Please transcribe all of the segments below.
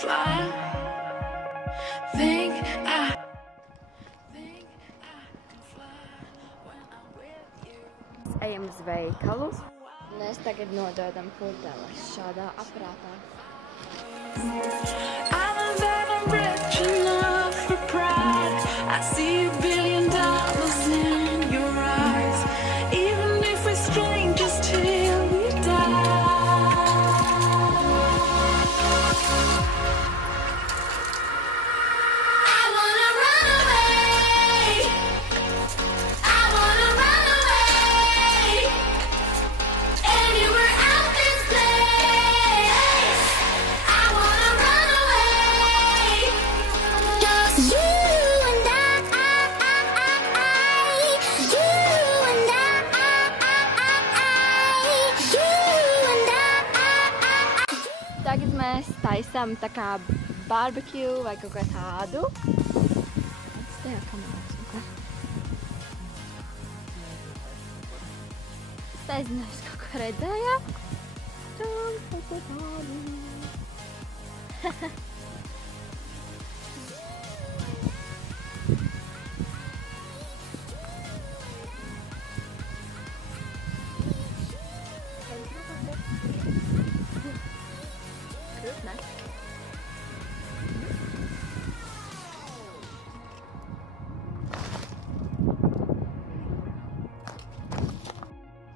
fly. Think I can fly when I'm with you. Ejam uz veikalu. Mēs tagad nododam pudeles šādā aparātā. I know that I'm rich enough for pride. I see $1 billion in your eyes. Even if we're strangers till we die. I wanna run away. I wanna run away. Anywhere out this place. I wanna run away. Just you and I. You and I. You and I. Tagad mēs taisām tā kā barbecue vai kaut kā tādu. Es tajā kamerās, ok? Es nezinu, es kaut ko redzēju. Kaut ko tādu.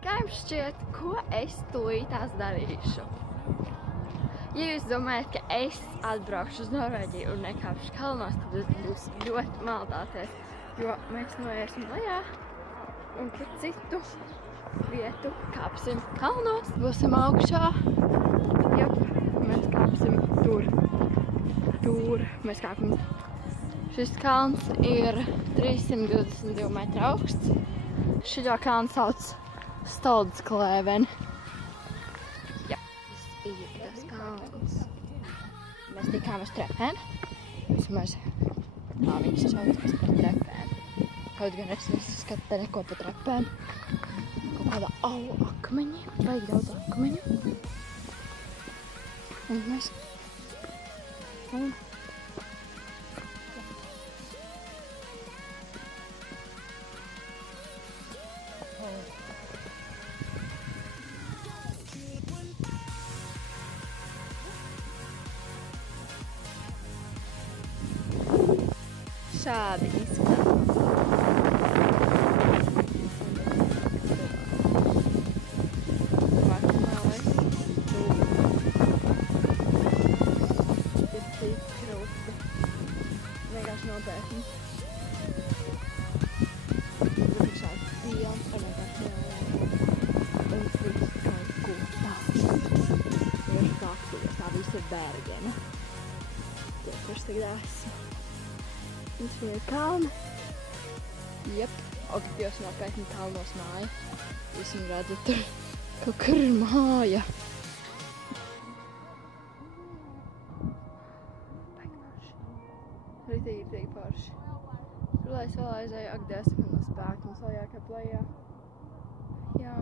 Kā jums šķiet, ko es tūlītās darīšu? Ja jūs domājat, ka es atbraukšu uz Norvēģiju un nekāpšu kalnos, tad jūs ļoti maldāties, jo mēs noiesim lejā un kur citu vietu kāpsim kalnos, būsim augšā. Jop, mēs kāpsim tur. Mēs kāpim. Šis kalns ir 322 metru augsts. Šito kalnu sauc Stoldsklēven. Jā, tas ir tas kalns. Mēs tikām uz trepēm. Vismaz tā viņas saucās par trepēm. Kaut gan es neskatu te neko pa trepēm. Kaut kādā akmeņi, vajag daudz akmeņu. Un mēs... Šādi izskatās. Maksimālais ir cik krusti. Vienkārši nopietni. Tur šādi ījām, un vienkārši un viss kaut ko tāds. Ir kaktuļos, tā viss ir Bergena. Tie, kurš tagad esmu. Mums ir kalni. Jep, Ogtjos nopietni kalnos māja. Jūs viņu redzat, tur kaut kur ir māja. Ritīgi forši. Tur, lai es vēl aizēju, ak, 10 minūtes spēku, mums vēl jākāp lejā. Jā.